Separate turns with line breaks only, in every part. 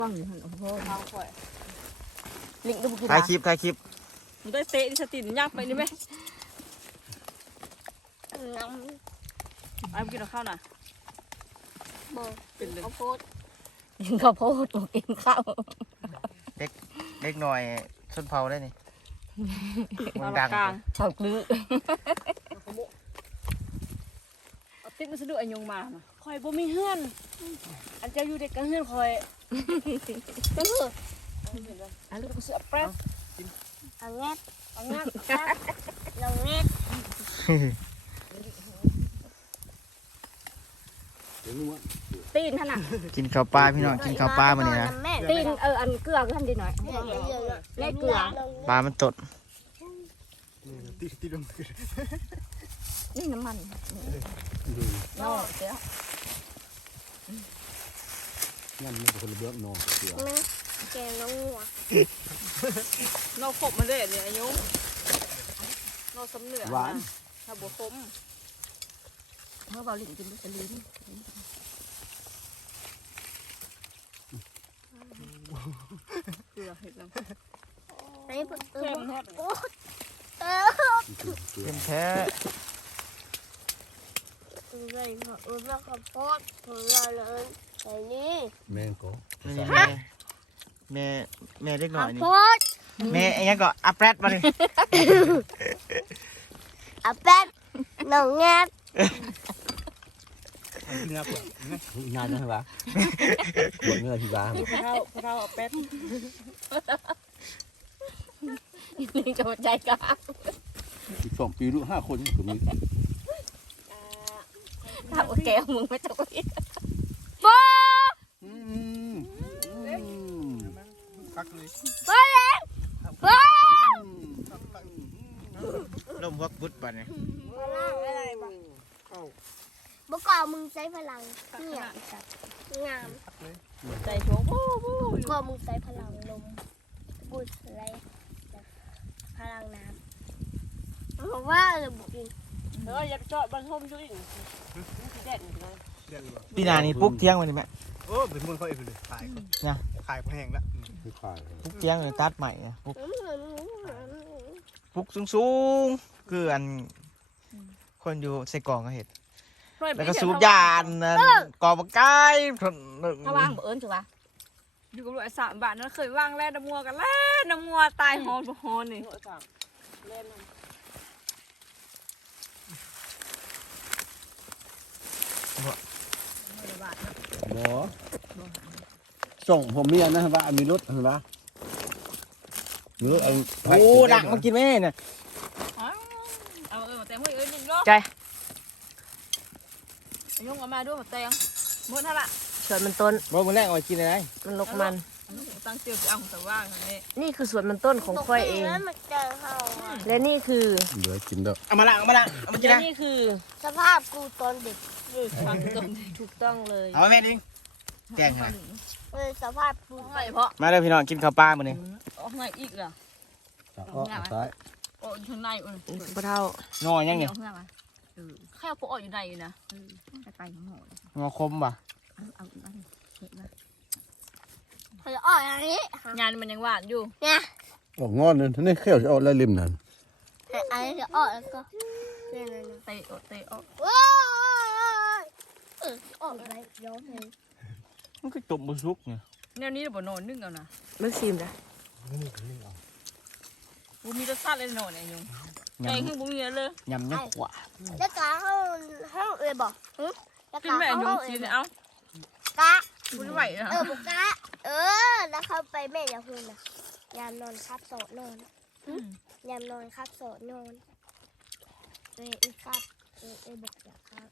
ฟังอยู่หันโอ้โห
เอาข่อย
ลิงดูบุกิ
ถ่ายคลิป
มันได้เตะดิสตินยากไปนี่ไหมไอ้บุกินข้าวน่ะ
โบ
เป็นเลย
ข้าวโพด
กินข้าวโพดบอกกินข้าว
เล็กหน่อยส้นเผาได้นี่มึงดัง
กลาง
ชาวกลือ
เอาติ๊กมาสะดุดอันยงมาน่ะข่อยบ่มีเฮือนอันเจ้าอยู่เด็กกับเฮือนข่อย
ก็คือ
อันลูกก็เสือแป๊บ
เอาแงะเอาแงะเราแงะ
ตีนท่านน่ะ
กินข้าวปลาพี่น้องกินข้าวปลามาเนี่ยนะ
ตีนอันเกลือท่านดีหน่อยเล็กเกลือ
ปลามันตด
นี่น้ำมันนอกเสีย
งั้นมันเป็นคนละเบื้องนอกเสือ
นะแกงน้องหัวน
อกขบมาเลยเนี่ยอายุนอกสำเนือ
หวาน
ถ้าบัวคม
เมื่อเบาลิงกินลูกสลิน
เกลือเห็ดแล้ว
ไอ้ปุ๊บ
แข็งแทบ
โอ้
เต็มแท้
เลยค่ะแล้วข้าวโพดของเราเลยใส่นี่
แมงก็
นี่แม่เล็กหน่
ข้า
อ
วย
นี่
โพด
แม่ไอ้ยังก็อัปแรดมาเลย
เอาแป๊บน้องแงะ
งานนะวะบวชเงื่อนที่บ้าน
พะเท่าเอาแป๊บ
ลิงจะใจกล้า
อีก2 ปีลูก5 คนผมมี
ถ้าแก้วมึงไม่ต้องไป
ลมพวกบุดป่ะเนี่ย
พลังอะไรบ้างเมื่อก่อนมึงใช้พลังเนี่ยงาม
ใจโชว์บู๊บู๊
เมื่อก่อนมึงใช้พลังลมบุดอะไรพลังน้ำเพราะว่าบุกอิน
อยากจอดบนทมช่วยอีกแดดเลย
ปีหนานี่ปลุ๊กเที่ยงวันนี้แม่
โอ้เป็นมูลเขาเองเลยขาย
เนี่ย
ขายแพงแล้ว
คือขาย
ปลุ๊กเที่ยงเลยตัดใหม่ปลุ๊กสูงคืออันคนอยู่ใส่กล่องก็เห็ดแล้วก็สูบยานกอบกาย
ถ้าว่างบ่เอิญจ้ะวะ
อยู่กับลูกไอ้3 บาทนั้นเคยว่างแล่น้ำมัวกันแล่น้ำมัวตายหอนบ่หอนนี่
บ่ส่งผมเมียนะว่ามีรถเห็นปะมีรถ
โอ้ดักมากินแม่เนี่ย
เอาแต่ห้ยยิงรอบ
ใจ
ยงออกมาด้วยหมดแตงหมดท่าละ
สวนมันต้น
บ่มื้อแรกเอาไปกินอะไร
มันลกมัน
ตั้งเตียวจะเอาของแต่ว่างนี่
นี่คือสวนมันต้นของค่อยเอง
แล้วมันเจอเขาอะ
และนี่คือ
เหลือกินแล้ว
เอามาละเอามากิน
และ
นะ
นี่คือ
สภาพกูตอนเด็ก
ฟังต้น
ถูกต้องเลย
เอาแม่ดิงแกงค่ะ
สภาพกู
ไงเพราะ
มาเลยพี่น้องกินข้าวปลามื้อนี้
ออกไงอีกล่ะ
จากอ้อซ้าย
ออกอยู่ข้างในอุ่น
ปะเท่า
งอยังเนี่ย
ข้างในมาแค่พวกออกอยู่ในอยู่นะจะไปหมด
งอคมป่ะ
เอาอีกอันเห็นไหม
เขาจะอ่อยอย่างนี้
งานมันยังหวานอยู่
เนี่ย
ออกงอนนั่นนี่เขี้ยวจะออกแล้วริมนั่น
อันนี้จะอ่อยแล้วก็เนี่ยนะ
เตะออก
ว้ายอ่อยอะไรย้อมเลย
มันคือตบบุซุกเนี่ย
แนวนี้เราบ่นอนนึ่งเอานะ
เมื่อซีมนะ
บุมีรสชาติเลยนอนไอ้ยงแกงขึ้นบุมีเลย
ยำยังขวา
แล้วกาห้องเอ๋ยบอกแล้ว
กิน
กา
แม่ย
ห้อง ง
ซี
เอ๋ย
เนี่ยเอา
กะ
บุญไหวนะ
บุกะแล้วเข้าไปแม่อย่าพูดนะยามนอนครับโสดนอนยามนอนครับโสดนอนครับบอกอย่าครับ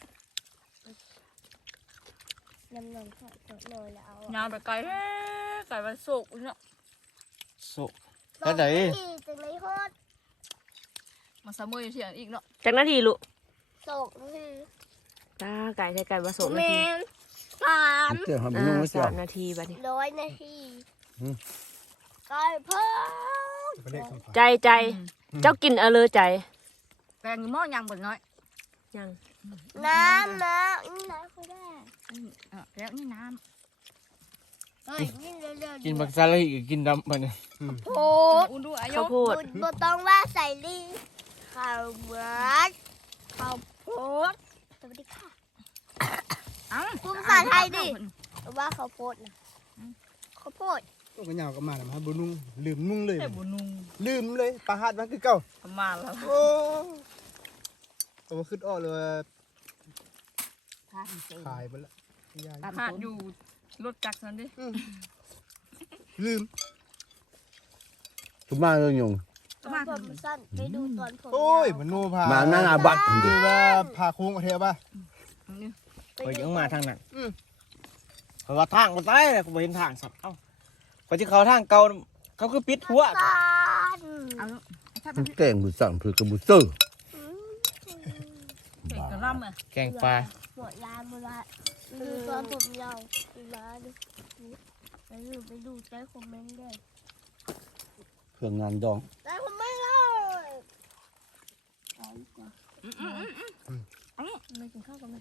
ยามนอนครับโสดนอนแล้วเอา
งานไปไกลไก่ไปสุกเนาะ
โซแล้วไหน
จะไม่โคตร
มาซาเมอร์เถียงอีกเนาะ
จากนาทีลูก
โศกคือ
ตาไก่ใช้ไก่ผสม
แม
นาที
นสาม
เจ้าทำเป็นนุ่งไม่เจ้า
3 นาทีบัดนี้
100 นาทีไก่เพิ่ม
เป็นเลขคำฝาก
ใจเจ้ากินเอาเลยใจ
แกงหม้อยังบ่น้อย
ยัง
น้ำนะน้ำก็ได้
แล้วนี่น้
เฮ้ยกินเร็วๆ
กินบักซาเลยกินดำมัน
โพด
อุ่นดูอายุ
ข้าวโพด
บ่ต้องว่าใส่ลิงข้าวหวานข้าวโพดสวัสดีค่ะ
เอ้า
พูดภาษาไทยดิว่าข้าวโพดนะข้าวโพด
ก็กระเหยาวก็มาแล้วมาบ่นุ่งลืมนุ่งเลย
แต่บ่นุ่ง
ลืมเลยปลาหัดมันคือเก่า
มาแล้ว
โอ้เอามาขึ้นอ้อเลยว่า
ทานเจ
ขายไปละยาย
หาดอยู่รถจักรนั่นดิ
ลืม
ทุกบ้านเลยยง
ตอนผมสั้นไปดูตอนผม
โอ้ย
ยาว
มันโน่พา
มาหน้าบัตร
คือว่าพาโค้งกระเทียบป่ะ
ข่อยยังมาทางนั้นข่อยว่าทางบ่ตายเลยกูบ่เห็นทางสับเอ้าข่อยสิเข้าทางเก่าเขาคือปิดหัว
สั้น
มันแกงบุสั่งเพื่อกระบุเตอร์
เก่งกระล่ำอ่ะ
แกงปลา
หมดละดูตอนผมยาวมาดูไปดูใจคอมเมนต์ด้วย
เครื่องงานดอง
ใจคอมเมนต์เลยเอาดีกว่าไม่กินข้าวกันไหม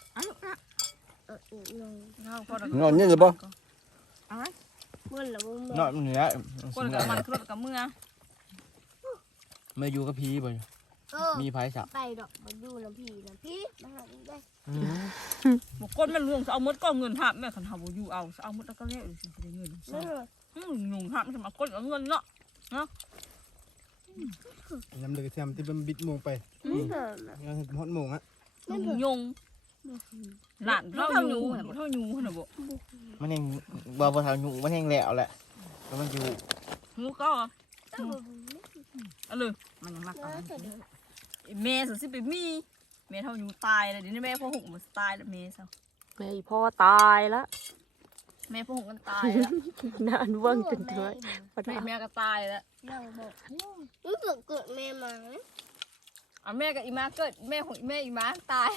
ลง
ข้าวพอ
นอนนี่เลยบ่
เมื่อไหร่
นอนเหนือ
คนกับมันรถกับเมื่อ
มาอยู่กับพี่บ่มีไผสับ
ไปดอกมาดูนะพี่มาหาได้
บอกคนมันลวงเอามดก็เงินหับแม่ขันหาบ่อยู่เอาเอามดแล้วก็เละสิได้เงิน
นั่นเลย
ยุงหับมันมาคนเอาเงินเนาะ
ยำเลยกระเทียมที่มันบิดโมงไป
นี่เหรอ
งานฮอตโมงอะ
ยงหลานเท่ายูเท่ายูนะบ่
มันยังบ่เท่าหนูมันยังแล้วแหละแล้วมันอยู่
งูก็เอาเลย
มันยังมักเอา
แม่สิไปมีแม่เท่ายูตายเลยเดี๋ยวนี้แม่พ่อหกมันตายแล้วแม่ซะ
แม่พ่อตายละ
แม่พ่อหกกันตายแล้ว
นานเบิ่งจนเถื่อยปะ
แม่ก็ตายแล้ว
นั่งบอกรู้สึกเกิดแม่มา
อ่ะแม่กับอีมาเกิดแม่ของแม่อีมาตาย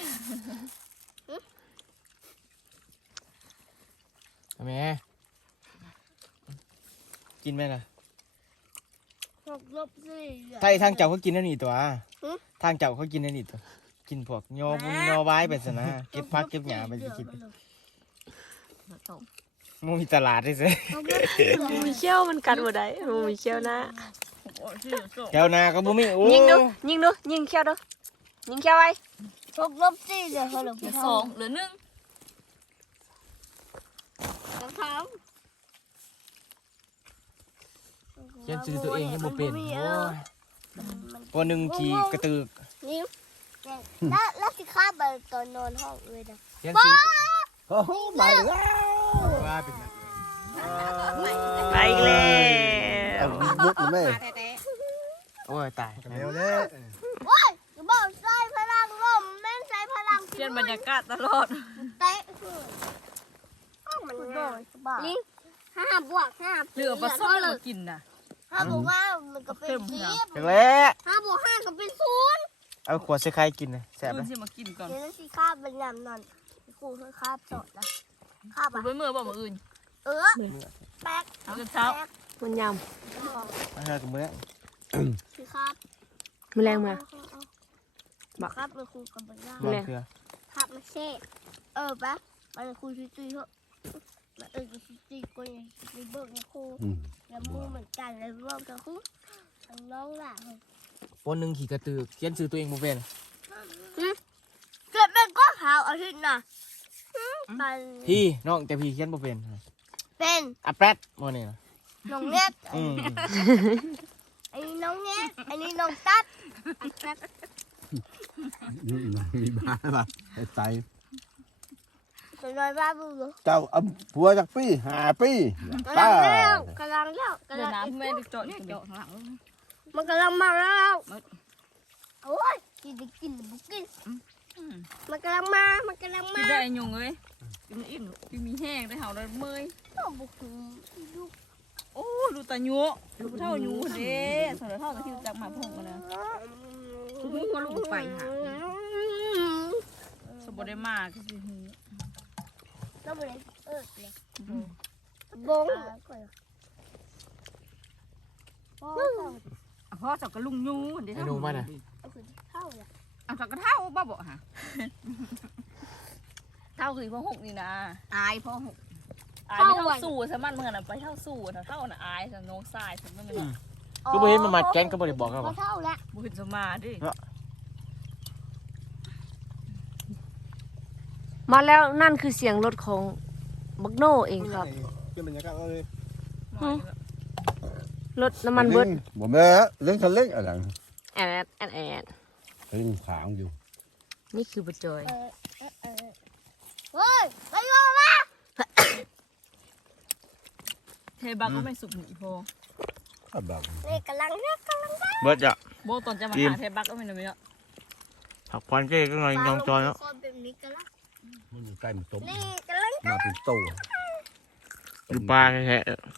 แม่กินไหมล่ะ
หกลบสี่
ไทยทางเจ้าเขากินนั่นนี่ตัวทางเจ้าเขากินนั่นนี่ตัวกินพวกยอบุญยอไว้ไปซะนะเก็บผักเก็บหญ้าไปสิกินมันมีตลาดด้วยสิ
มีเขี้ยวมันกัดบ่ได้มีเขี้ยวนะ
แถวนาก็บ่มีโอ้
ยิงดูยิงเขี้ยวดูยิงเขี้ยวไว้
หกลบสี่เหลือเขาเหลือ
เหลือสองเหลือหนึ่ง
เท้า
เขียนชื่อตัวเองยังบ่เป็นโอ้ยพอหนึ่งขี่กระตือก
นี่แล้วสิข้าไปตอนนอนห้องเลยนะ
เขียนชื่อ
โอ้โหไปแล้ว
ว่าเป็นนะ
ไปอีกแล้
เอา
ว
บุกแม่
โอ้ยตาย
กันแล้วเลย
โอ้ยจะบอกใส่พลังลมแม่งใส่พลัง
เปลี่ยนบรรยากาศตลอด
เตะมันง่ายลิงห้าบวกห้า
เหลือปลาส้มมากินน่ะ
ห้าบวกว่ามันก็เป็นสิบ
จังแล้ว
ห้าบวกห้าก็เป็นศูนย์
เอาขวดใส่ไข่กินนะแซ่บ
เพื่
เล
อน
ย
ที่มากินก่อน
เดี๋ยวสิข้าเป็นยำนอนครูคือข้าสดนะข้า
ผม
ปะ
ไปเมื่อบอกมาอื่น
แป๊ก
เอาจนเช้า
มันย
มาเฮากับมื้อ
คือข้า
ำแมลงมา
บักครับมันครูกับบักย่า
บ่เคือ
ครับมาเช่ปะมันครูชุดตีเหอะมันชุดตีก็ยังมีเบิกนะครูแล้วมือเหมือนกันเลยรอบกับครูน้องหล่ะ
พอหนึ่งขี่กระตือกเขียนชื่อตัวเองบ่เป็น
เกิดเป็นก็ขาวอาทิตย์น่ะมัน
พี่น้องแต่พี่เขียนบ่เป็น
เป็น
อะแปดบ่นี่นะ
น้องเน็ต
อืม
อันนี้น้องเน็ตอันนี้น้องตัด
มีบ้าป่ะไอ้ใจ
เป็นรอยบ้าบู
เจ้าเอาผัวจากปี5 ปี
กำลังแล้วกำลังแล้ว
เดี๋ยวน้ำแม่ดิเจาะเจาะข้างหลัง
มันกำลังมาแล้วโอ้ยกินได้กินบุกินมันกำลังมามันกำลัง
กิ
มาน
ได้ยุงเลยกินอิ่มกินมีแห้งได้เห่าได้เมย
บุกลูก
โอ้ดูตาหยูดูเท่าหยูเด้สารเท่ากับที่จากมาพงกันนะคุณมึงก็ลูกไปหาสมบูรณ์ได้มากก็สิหู
แล้วมันเลยเลยบง
พ่อจับกระลุงยูเดี๋ยว
ไอ้หนูมาน่ะ
เท่าเลย
เอาจับกระเท่าบ้าบ่ฮะเท่าคือพ่อหกนี่นะอายพ่อหกอายไม่เท่าสู่สมันเมื่อน่ะไปเท่าสู่เท่าน่ะอายน้องทรายสมัน
ก็บ่เห็นมาแกงก็บ่ได้บอกเขา
พอ
ว่า
เท่าแล้ว
บุญสมาดิ
มาแล้วนั่นคือเสียงรถของบักโน่เองครับ
เป็นบรรยากาศเลย
รถน้ำมันเบิด
บ่แม่เล่นคันเล่นอะไร
แอดแอดแอด
เล่นขางอยู่
นี่คือบัจอย
เฮ้ยไปโยนมา
เทบักก็ไม่สุกหนีพอ
ก็แบบ
นี่กำลังนะกำลัง
เบิดจ้ะ
โบตอนจะมาหาเทบักก็ไม่ได้เนาะ
ผักควันเก้ก็งอยยองจอยเนาะ
คนแบบนี้กันละ
มันอยู่ใกล้มันตบ
นี่กำลัง
มาเป็นโต
อยู่ปลาแท้ๆ